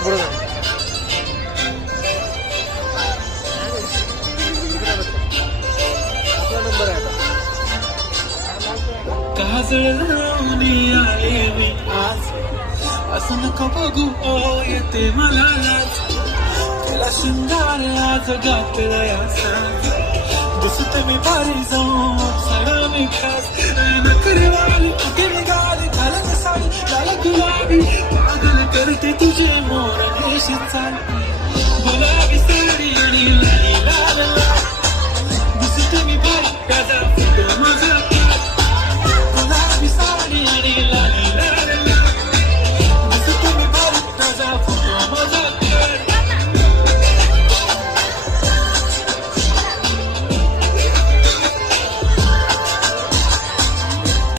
पुढे जा. आपला नंबर आहे आता. काजळ लावणी आले मी आज, असं नको बघू ओ येते मला लाज. त्याला शृंगार आज घातला या साज, दिसत मी भारी जाऊन सगळं मी खास. नकरी वाली कुठे निघाली घालत साडी लाल गुलाबी, पागल करते तुझे मोर देश चाल.